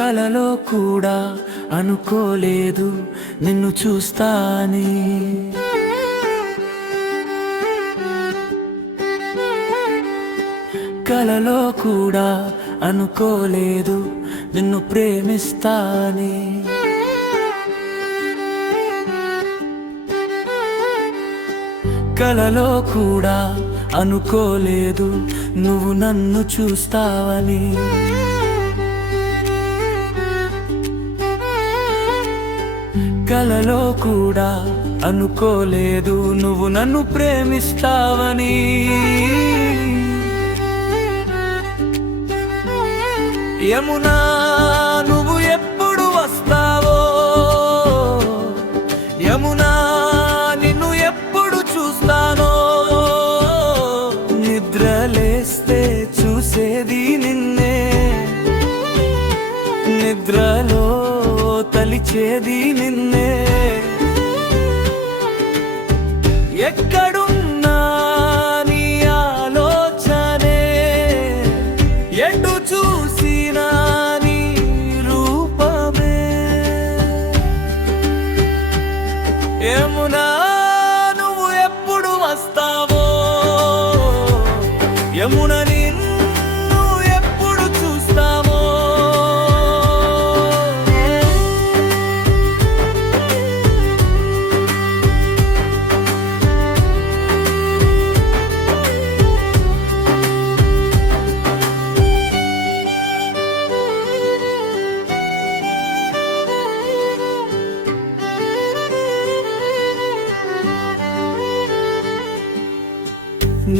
కలలో కూడా అనుకోలేదు నిన్ను చూస్తాని. కలలో కూడా అనుకోలేదు నిన్ను ప్రేమిస్తాని. కలలో కూడా అనుకోలేదు నువ్వు నన్ను చూస్తావని. కలలో కూడా అనుకోలేదు నువ్వు నన్ను ప్రేమిస్తావని. యమునా నువ్వు ఎప్పుడు వస్తావో, యమునా నిన్ను ఎప్పుడు చూస్తానో. నిద్రలేస్తే చూసేది నిన్నే, నిద్రలో తలిచేది నిన్నే. ఎక్కడున్నా నీ ఆలోచనే, ఎటు చూసినా నీ రూపమే. యమునా నువ్వు ఎప్పుడు వస్తావో, యమున నిన్ను ఎప్పుడు చూస్తావో.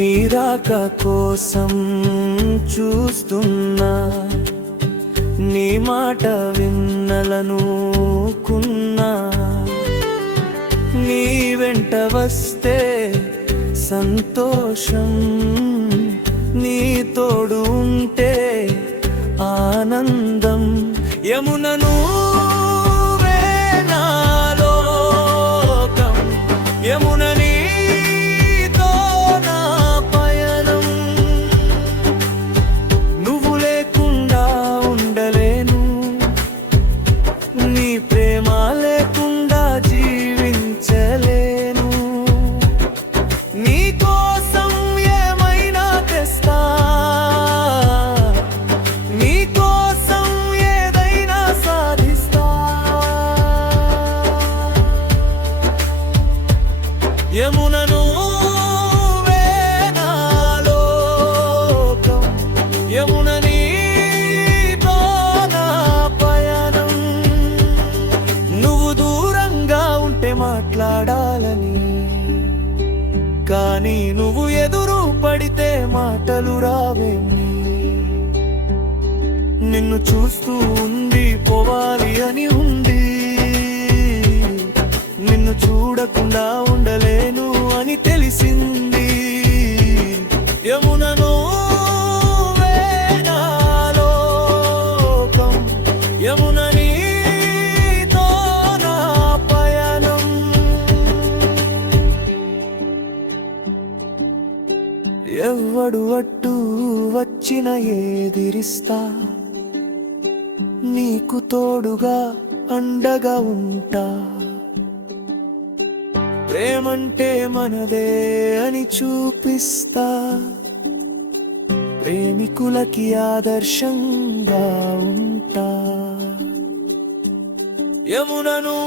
నీ రాక కోసం చూస్తున్నా, నీ మాట విన్నలనుకున్నా. నీ వెంట వస్తే సంతోషం, నీ తోడు ఉంటే ఆనందం. యమునను యమునని యమునను వేనాలోకం. యమున నీతో నా పయనం. నువ్వు దూరంగా ఉంటే మాట్లాడాలని, కానీ నువ్వు ఎదురు పడితే మాటలు రావేమి. నిన్ను చూస్తూ ఉండిపోవాలి అని ఉంది, నిన్ను చూడకుండా ఉండలేను అని తెలిసింది. యమునను వేనాలోకం. యమున నీతో నా పయనం. ఎవ్వడు అట్టు వచ్చిన ఎదిరిస్తా, నీకు తోడుగా అండగా ఉంటా. ప్రేమంటే మనదే అని చూపిస్తా, ప్రేమికులకి ఆదర్శంగా ఉంటా. యమునను